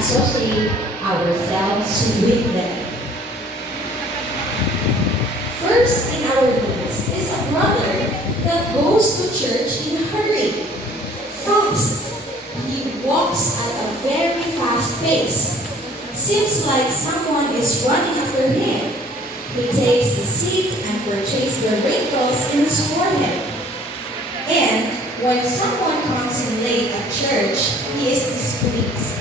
associate ourselves with them. First in our list is a brother that goes to church in a hurry. Fast. He walks at a very fast pace. Seems like someone is running after him. He takes the seat and purchases the wrinkles in his forehead. And when someone comes in late at church, he is displeased.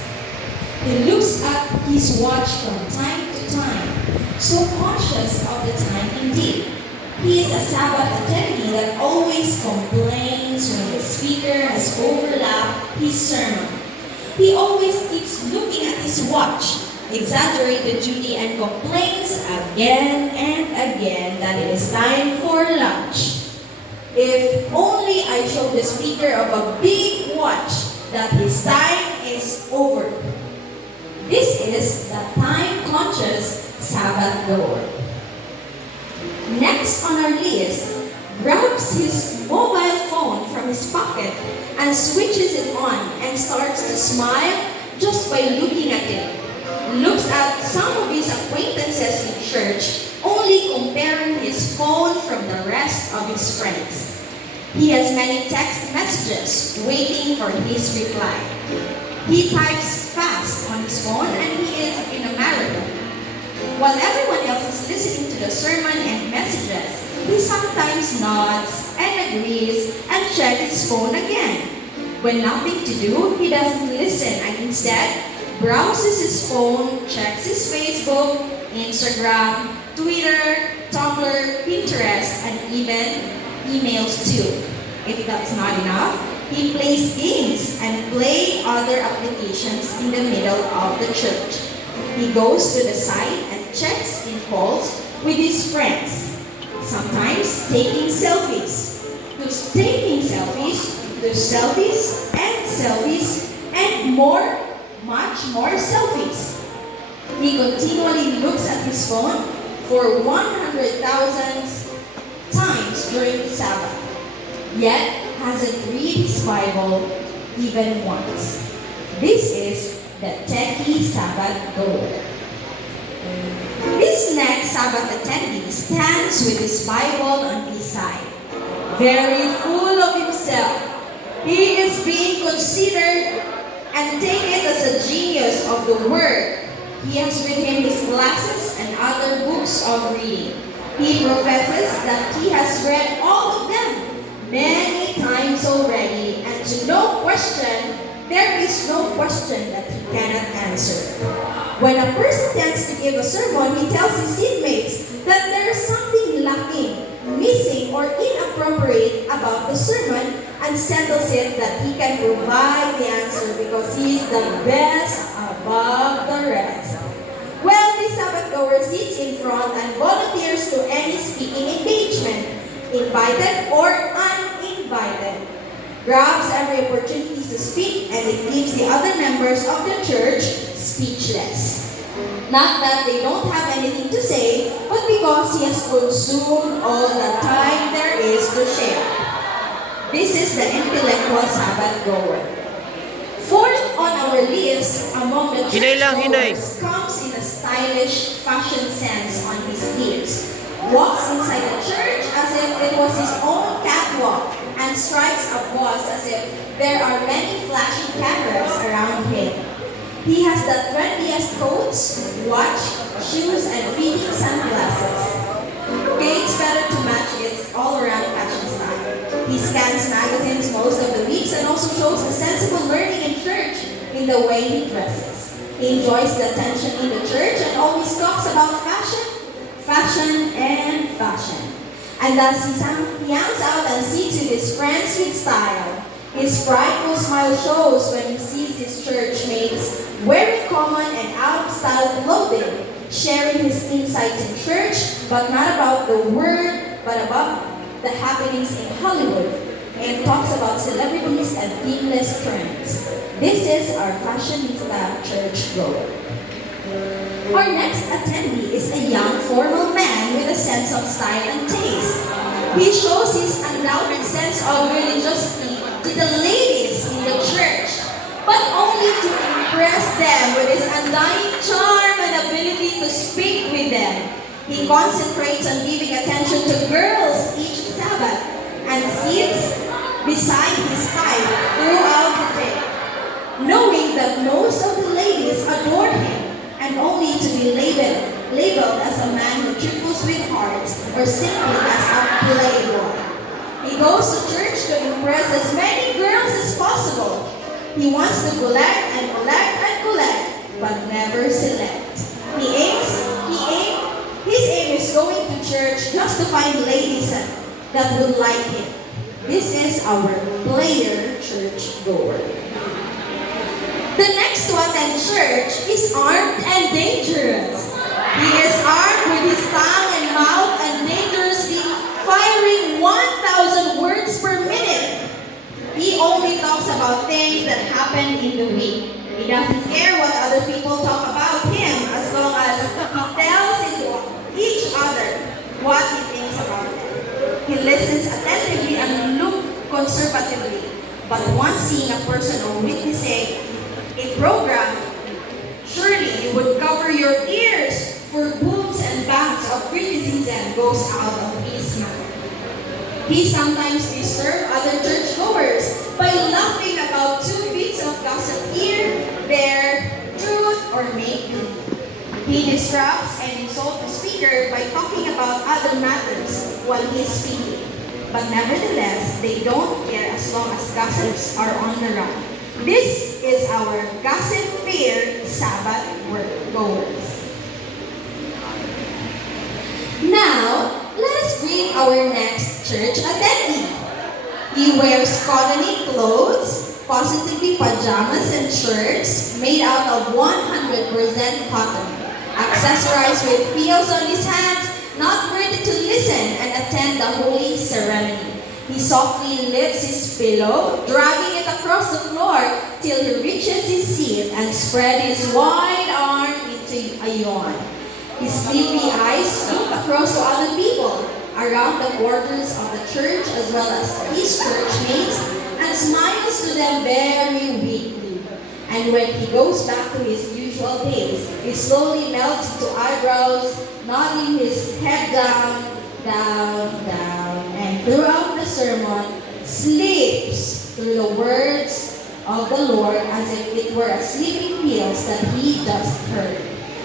He looks at his watch from time to time, so conscious of the time indeed. He is a Sabbath attendee that always complains when the speaker has overlapped his sermon. He always keeps looking at his watch, exaggerates the duty, and complains again and again that it is time for lunch. If only I showed the speaker of a big watch that his time is over. This is the time-conscious Sabbath goer. Next on our list, grabs his mobile phone from his pocket and switches it on and starts to smile just by looking at it. Looks at some of his acquaintances in church, only comparing his phone from the rest of his friends. He has many text messages waiting for his reply. He types fast on his phone and he is in a marathon. While everyone else is listening to the sermon and messages, he sometimes nods and agrees and checks his phone again. When nothing to do, he doesn't listen and instead browses his phone, checks his Facebook, Instagram, Twitter, Tumblr, Pinterest, and even emails too. If that's not enough, he plays games and plays other applications in the middle of the church. He goes to the site and checks in calls with his friends, sometimes taking selfies. Who's taking selfies, to selfies, and much more selfies. He continually looks at his phone for 100,000 times during the Sabbath, yet hasn't read his Bible even once. This is the techie Sabbath goer. This next Sabbath attendee stands with his Bible on his side, very full of himself. He is being considered and taken as a genius of the Word. He has with him his glasses and other books of reading. He professes that he has read all of them many times already, and there is no question that he cannot answer. When a person tends to give a sermon, he tells his seatmates that there is something lacking, missing, or inappropriate about the sermon, and settles it that he can provide the answer because he is the best above the rest. Well, this Sabbath goer sits in front and volunteers to any speaking engagement, invited or uninvited. Grabs every opportunity to speak, and it leaves the other members of the church speechless. Not that they don't have anything to say, but because he has consumed all the time there is to share. This is the intellectual Sabbath goer. Fourth on our list among the church goers comes in a stylish fashion sense on his ears. Walks inside the church as if it was his own catwalk and strikes a pose as if there are many flashing cameras around him. He has the trendiest coats, watch, shoes, and fitting sunglasses. Okay, it's better to match its all-around fashion style. He scans magazines most of the weeks and also shows a sensible learning in church in the way he dresses. He enjoys the attention in the church and always talks about fashion. And thus he hangs out and sits with his friends with style. His prideful smile shows when he sees his church mates wearing common and out-of-style clothing, sharing his insights in church, but not about the word, but about the happenings in Hollywood, and talks about celebrities and themeless trends. This is our fashionista church goer. Our next attendee is a young, formal man with a sense of style and taste. He shows his undoubted sense of religiosity to the ladies in the church, but only to impress them with his undying charm and ability to speak with them. He concentrates on giving attention to girls each Sabbath and sits beside his side throughout the day, knowing that most of the ladies adore him and only to be labeled as a man who trifles with hearts or simply as a playboy. He goes to church to impress as many girls as possible. He wants to collect and collect and collect, but never select. His aim is going to church just to find ladies that would like him. This is our player church goer. The next to attend church is armed and dangerous. He is armed with his tongue and mouth and dangerously firing 1,000 words per minute. He only talks about things that happen in the week. He doesn't care what other people talk about him as long as he tells each other what he thinks about them. He listens attentively and looks conservatively. But once seeing a person or witnessing a program, surely you would cover your ears, for booms and bangs of criticism goes out of his mouth. He sometimes disturbs other churchgoers by laughing about 2 bits of gossip here, there, truth, or make-believe. He disrupts and insults the speaker by talking about other matters while he is speaking. But nevertheless, they don't care as long as gossips are on the run. This is our gossip-feared Sabbath goers. Now, let us greet our next church attendee. He wears cottony clothes, positively pajamas and shirts made out of 100% cotton, accessorized with peels on his hands, not ready to listen and attend the holy ceremony. He softly lifts his pillow, dragging it across the floor till he reaches his seat and spread his wide arm into a yawn. His sleepy eyes look across to other people around the quarters of the church as well as his churchmates and smiles to them very weakly. And when he goes back to his usual pace, he slowly melts into eyebrows, nodding his head down, and throughout the sermon, sleeps through the words of the Lord as if it were a sleeping pills that he just heard.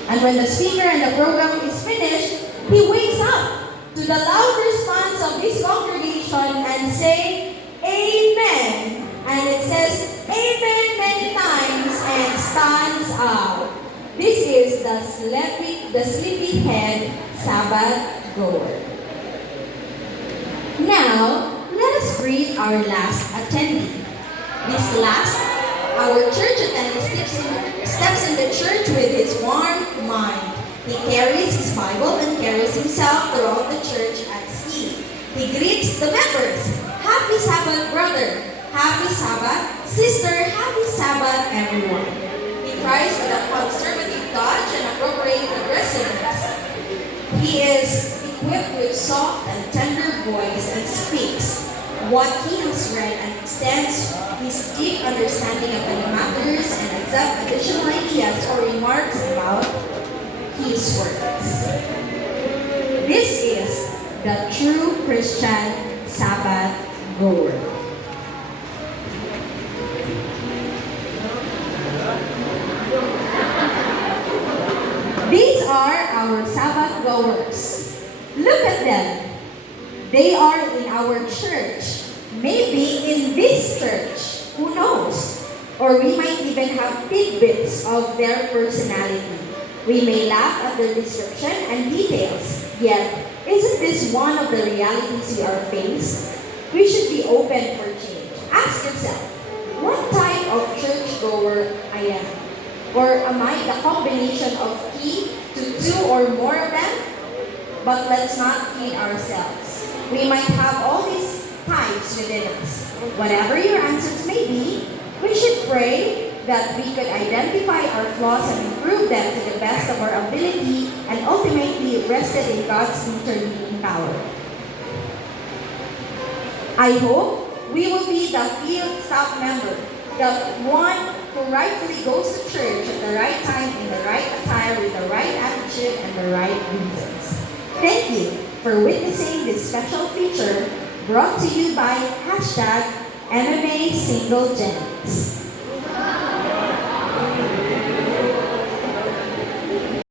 And when the speaker and the program is finished, he wakes up to the loud response of his congregation and say, Amen. And it says, Amen many times and stands up. This is the sleepyhead Sabbath goer. Now, let us greet our last attendee. This last, our church attendee steps in the church with his warm mind. He carries his Bible and carries himself throughout the church at ease. He greets the members. Happy Sabbath, brother. Happy Sabbath, sister. Happy Sabbath, everyone. He cries with a conservative touch and appropriate aggressiveness. He is equipped with soft and tender voice and speaks what he has read and extends his deep understanding of any matters and accepts additional ideas or remarks about his words. This is the true Christian Sabbath goer. These are our Sabbath goers. Look at them. They are in our church. Maybe in this church. Who knows? Or we might even have tidbits of their personality. We may laugh at their description and details. Yet, isn't this one of the realities we are faced? We should be open for change. Ask yourself, what type of churchgoer I am? Or am I the combination of key to 2 or more of them? But let's not kid ourselves. We might have all these types within us. Whatever your answers may be, we should pray that we could identify our flaws and improve them to the best of our ability and ultimately rested in God's intervening power. I hope we will be the field staff member, the one who rightfully goes to church at the right time in the right attire with the right attitude and the right reasons. Thank you for witnessing this special feature brought to you by #MMA Single Gens.